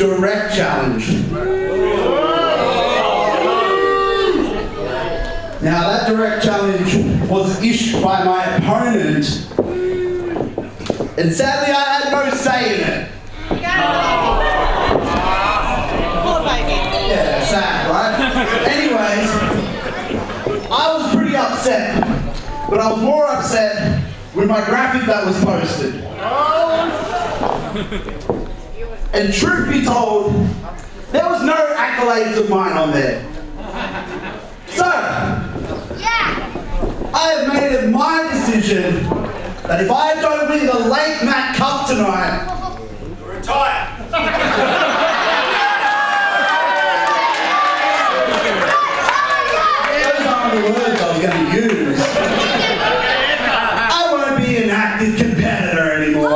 direct challenge. Now that direct challenge was issued by my opponent, and sadly I had no say in it. Poor baby. Yeah, sad, right? Anyways, I was pretty upset, but I was more upset with my graphic that was posted. And truth be told, there was no accolades of mine on there. So, I have made it my decision that if I don't win the late Matt Cup tonight, retire. Those aren't the words I was going to use. I won't be an active competitor anymore.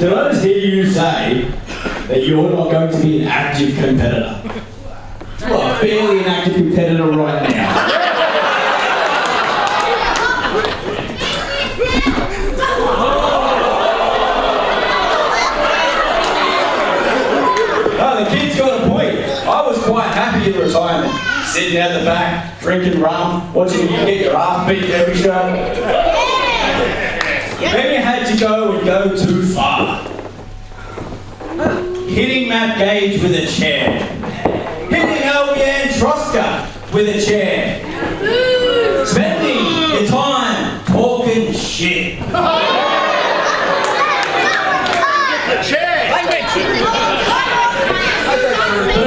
Did I just hear you say that you're not going to be an active competitor? Well, barely an active competitor right now. Oh, the kid's got a point. I was quite happy in retirement. Sitting out the back, drinking rum, watching you get your ass beat every show. Then you had to go and go too far. Hitting Matt Gage with a chair. Hitting Elvian Troska with a chair. Spending your time talking shit. But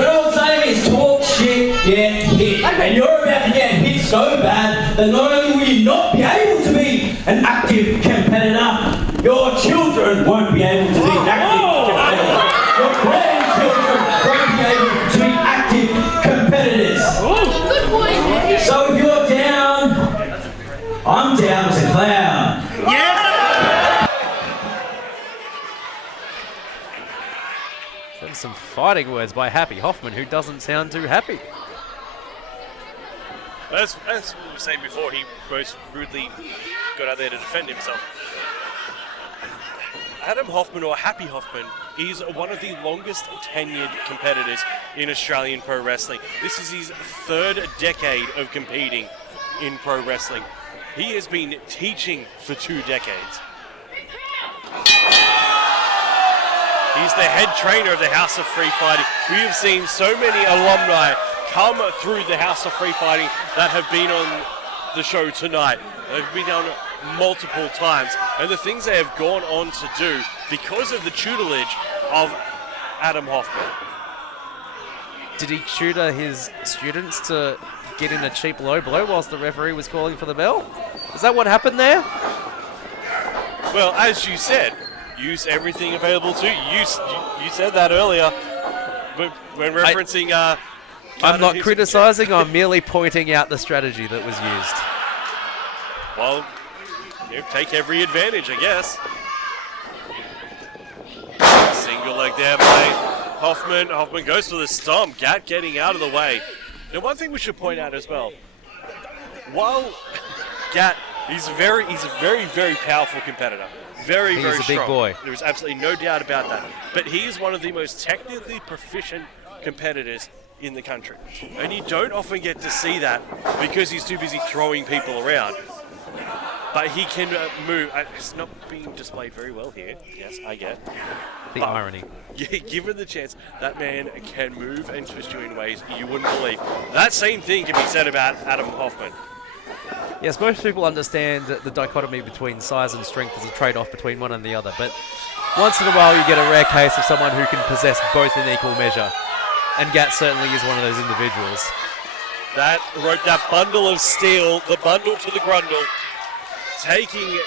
all I'm saying is talk shit, get hit. And you're about to get hit so bad that not only will you not be able to be an active competitor, your children won't be able to be active competitors. Your grandchildren won't be able to be active competitors. So if you're down, I'm down as a clown. That's some fighting words by Happy Hoffman, who doesn't sound too happy. As we were saying before, he most rudely got out there to defend himself. Adam Hoffman, or Happy Hoffman, is one of the longest tenured competitors in Australian pro wrestling. This is his third decade of competing in pro wrestling. He has been teaching for 2 decades. He's the head trainer of the House of Free Fighting. We have seen so many alumni come through the House of Free Fighting that have been on the show tonight. They've been on multiple times, and the things they have gone on to do because of the tutelage of Adam Hoffman. Did he tutor his students to get in a cheap low blow whilst the referee was calling for the bell? Is that what happened there? Well, as you said, use everything available to you. You said that earlier, but when referencing... I'm not criticising, I'm merely pointing out the strategy that was used. Well, take every advantage, I guess. Single leg there by Hoffman. Hoffman goes for the stomp. Gatt getting out of the way. Now, one thing we should point out as well. While Gatt He's a very, very powerful competitor. Very, very He's a strong. big boy. There's absolutely no doubt about that. But he is one of the most technically proficient competitors in the country. And you don't often get to see that because he's too busy throwing people around. But he can move. It's not being displayed very well here. Yes, I get. The irony. Given the chance, that man can move and twist you in ways you wouldn't believe. That same thing can be said about Adam Hoffman. Yes, most people understand the dichotomy between size and strength as a trade-off between one and the other, but once in a while you get a rare case of someone who can possess both in equal measure, and Gatt certainly is one of those individuals. That bundle of steel, the bundle to the grundle, taking...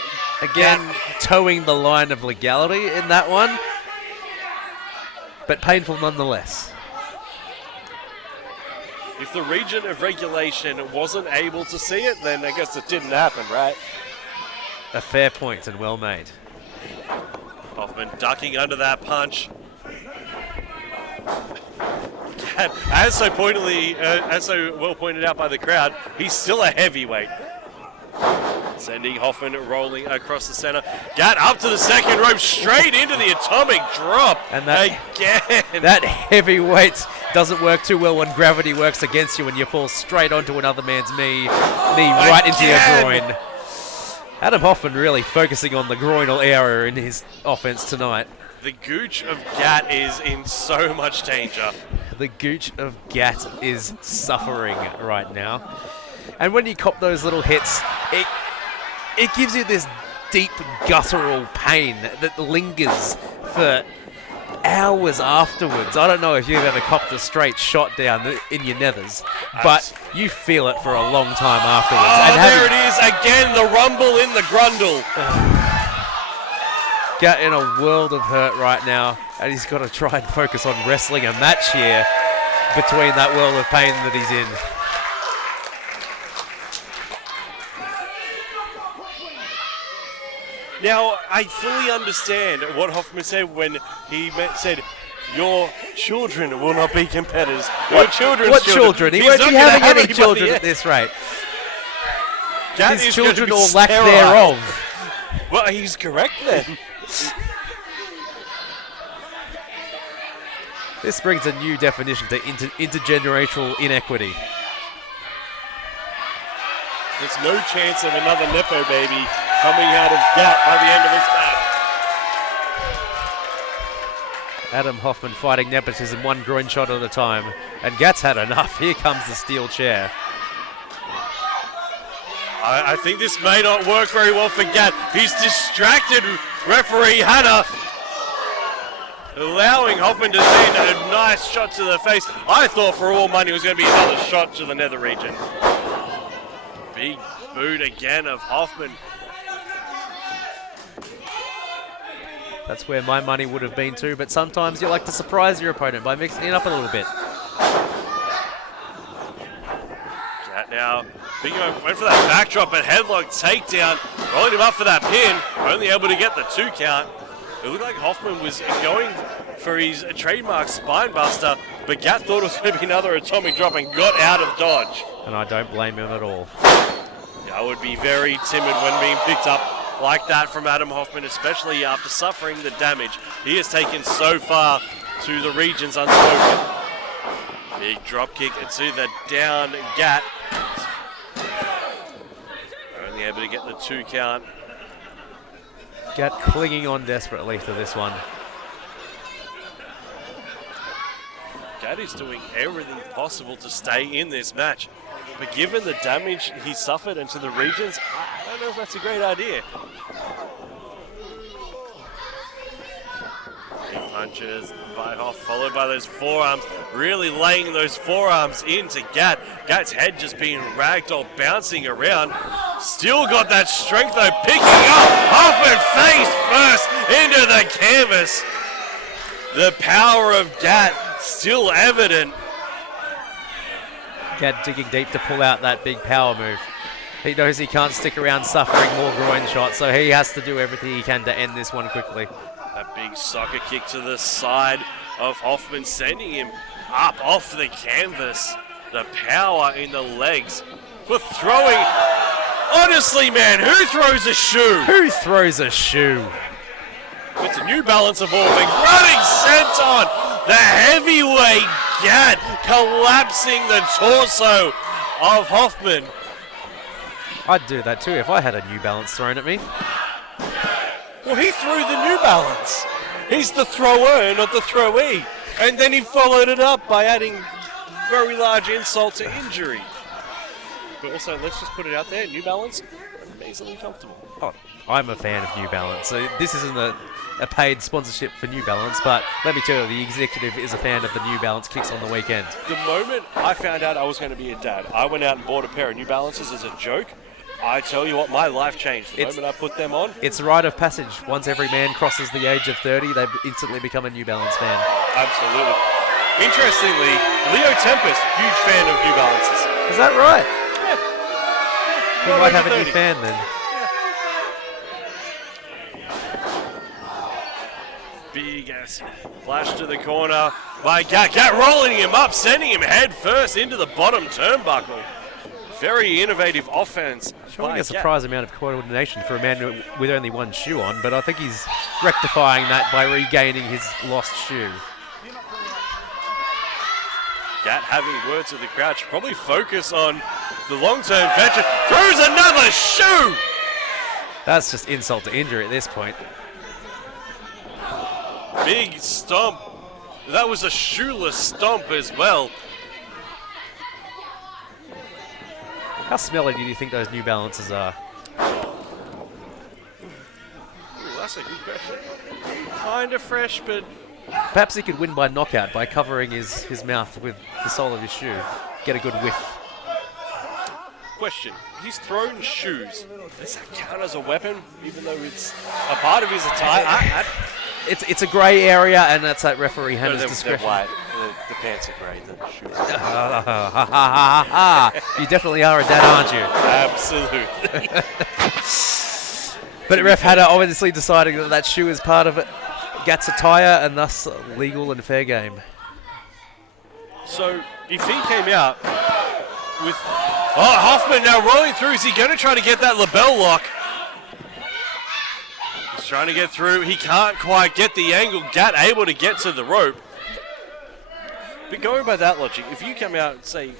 Again, towing the line of legality in that one, but painful nonetheless. If the region of regulation wasn't able to see it, then I guess it didn't happen, right? A fair point and well made. Hoffman ducking under that punch. As so well pointed out by the crowd, he's still a heavyweight. Sending Hoffman rolling across the center. Gatt up to the second rope, straight into the atomic drop. And that, again. That heavyweight doesn't work too well when gravity works against you and you fall straight onto another man's knee right into your groin. Adam Hoffman really focusing on the groinal area in his offense tonight. The gooch of Gatt is in so much danger. The gooch of Gatt is suffering right now. And when you cop those little hits, it gives you this deep guttural pain that lingers for hours afterwards. I don't know if you've ever copped a straight shot down in your nethers, but you feel it for a long time afterwards. Oh, and there it is again, the rumble in the grundle. Gatt in a world of hurt right now, and he's got to try and focus on wrestling a match here between that world of pain that he's in. Now, I fully understand what Hoffman said when he said, your children will not be competitors. Your children's What children? He won't be having any children at this rate. His children or lack thereof. Well, he's correct then. This brings a new definition to intergenerational inequity. There's no chance of another Nepo baby coming out of Gatt by the end of this match. Adam Hoffman fighting nepotism one groin shot at a time. And Gatt's had enough. Here comes the steel chair. I think this may not work very well for Gatt. He's distracted referee Hannah, allowing Hoffman to see a nice shot to the face. I thought for all money it was going to be another shot to the nether region. Big boot again of Hoffman. That's where my money would have been too, but sometimes you like to surprise your opponent by mixing it up a little bit. Gatt now, went for that backdrop and headlock takedown, rolling him up for that pin, only able to get the 2 count. It looked like Hoffman was going for his trademark spine buster, but Gatt thought it was going to be another atomic drop and got out of dodge. And I don't blame him at all. I would be very timid when being picked up like that from Adam Hoffman, especially after suffering the damage he has taken so far to the region's unspoken. Big drop kick to the down Gatt. Only able to get the 2 count. Gatt clinging on desperately to this one. Gatt is doing everything possible to stay in this match. But given the damage he suffered into the regions, I don't know if that's a great idea. Big punches by Hoff, followed by those forearms, really laying those forearms into Gatt. Gatt's head just being ragdoll, bouncing around. Still got that strength though, picking up. Hoffman face first into the canvas. The power of Gatt still evident. Gatt digging deep to pull out that big power move. He knows he can't stick around suffering more groin shots, so he has to do everything he can to end this one quickly. That big soccer kick to the side of Hoffman, sending him up off the canvas. The power in the legs for throwing. Honestly, man, who throws a shoe? Who throws a shoe? It's a New Balance of all things. Running senton. The heavyweight Gatt collapsing the torso of Hoffman. I'd do that too if I had a New Balance thrown at me. Well, he threw the New Balance. He's the thrower, not the throwee. And then he followed it up by adding very large insult to injury. But also, let's just put it out there, New Balance, amazingly comfortable. Oh, I'm a fan of New Balance. So this isn't a paid sponsorship for New Balance, but let me tell you, the executive is a fan of the New Balance kicks on the weekend. The moment I found out I was going to be a dad, I went out and bought a pair of New Balances as a joke. I tell you what, my life changed the moment I put them on. It's a rite of passage. Once every man crosses the age of 30, they instantly become a New Balance fan. Absolutely. Interestingly, Leo Tempest, huge fan of New Balances. Is that right? Yeah. We might have a new fan then. Big ass flash to the corner by Gatt. Gatt rolling him up, sending him head first into the bottom turnbuckle. Very innovative offense. Showing a surprising amount of coordination for a man with only one shoe on, but I think he's rectifying that by regaining his lost shoe. Gatt having words with the crowd should probably focus on the long-term venture. Throws another shoe! That's just insult to injury at this point. Big stomp. That was a shoeless stomp as well. How smelly do you think those New Balances are? Ooh, that's a good question. Kind of fresh, but Perhaps he could win by knockout by covering his mouth with the sole of his shoe. Get a good whiff. question. He's thrown shoes. Does that count as a weapon, even though it's a part of his attire? It's a grey area, and that's at referee Hannah's discretion. They're white. The pants are grey. The shoes You definitely are a dad, aren't you? Absolutely. But ref Hannah obviously deciding that shoe is part of Gatt's attire, and thus legal and fair game. So if he came out with... Oh, Hoffman now rolling through. Is he going to try to get that label lock? He's trying to get through. He can't quite get the angle. Gatt able to get to the rope. But going by that logic, if you come out and say,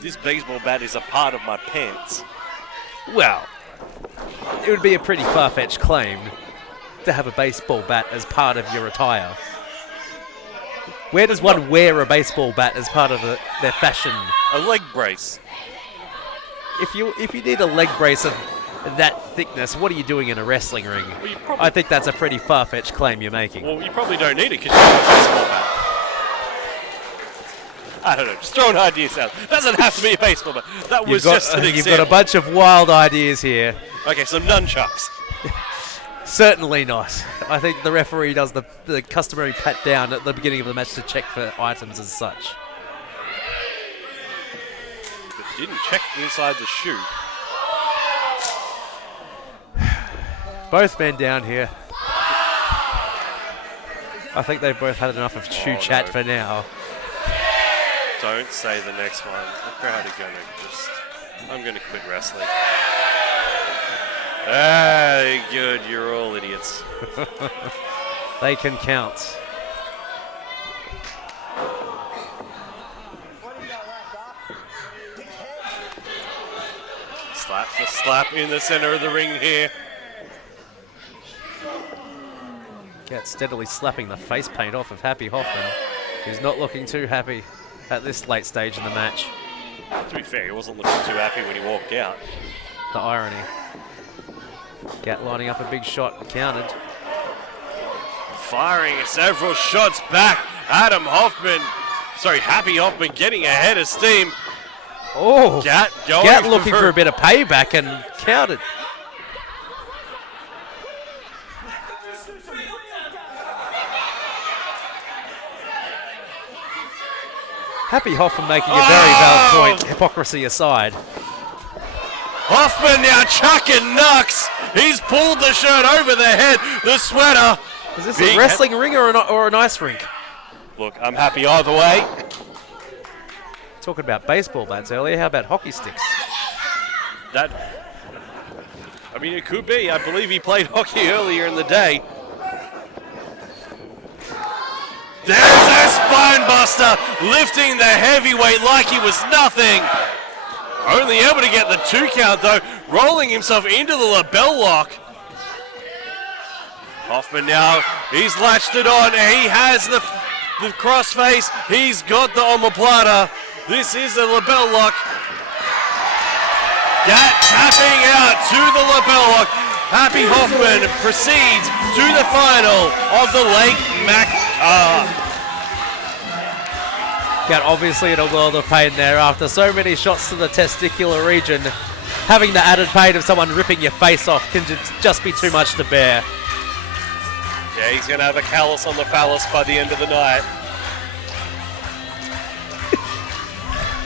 this baseball bat is a part of my pants. Well, it would be a pretty far-fetched claim to have a baseball bat as part of your attire. Where does one wear a baseball bat as part of their fashion? A leg brace. If you need a leg brace of that thickness, what are you doing in a wrestling ring? Well, I think that's a pretty far-fetched claim you're making. Well, you probably don't need it because you have a baseball bat. I don't know, just throwing ideas out. Doesn't have to be a baseball bat. That was just an example. You've got a bunch of wild ideas here. Okay, so nunchucks. Certainly not. I think the referee does the customary pat down at the beginning of the match to check for items as such. But didn't check inside the shoe. Both men down here. I think they've both had enough of shoe chat for now. Don't say the next one. The crowd are going to just... I'm going to quit wrestling. Ah, good. You're all idiots. They can count. Slap for slap in the center of the ring here. Gatt steadily slapping the face paint off of Happy Hoffman, who's not looking too happy at this late stage in the match. To be fair, he wasn't looking too happy when he walked out. The irony. Gatt lining up a big shot, countered. Firing several shots back. Happy Hoffman getting ahead of steam. Oh, Gatt going Gatt looking for a bit of payback and countered. Happy Hoffman making a very valid point, hypocrisy aside. Hoffman now chucking knucks. He's pulled the shirt over the head, the sweater. Is this a wrestling ring or an ice rink? Look, I'm happy either way. Talking about baseball bats earlier, how about hockey sticks? I mean, it could be. I believe he played hockey earlier in the day. There's a spine buster, lifting the heavyweight like he was nothing. Only able to get the 2 count though, rolling himself into the lapel lock. Hoffman now, he's latched it on. He has the crossface. He's got the omoplata. This is a lapel lock. Gatt tapping out to the lapel lock. Happy Hoffman proceeds to the final of the Lake Mac. Gatt obviously in a world of pain there after so many shots to the testicular region. Having the added pain of someone ripping your face off can just be too much to bear. Yeah, he's going to have a callus on the phallus by the end of the night.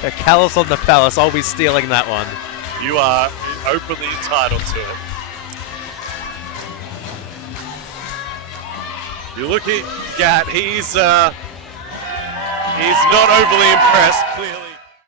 A callus on the phallus, I'll be stealing that one. You are openly entitled to it. You look at Gatt, he's not overly impressed, clearly.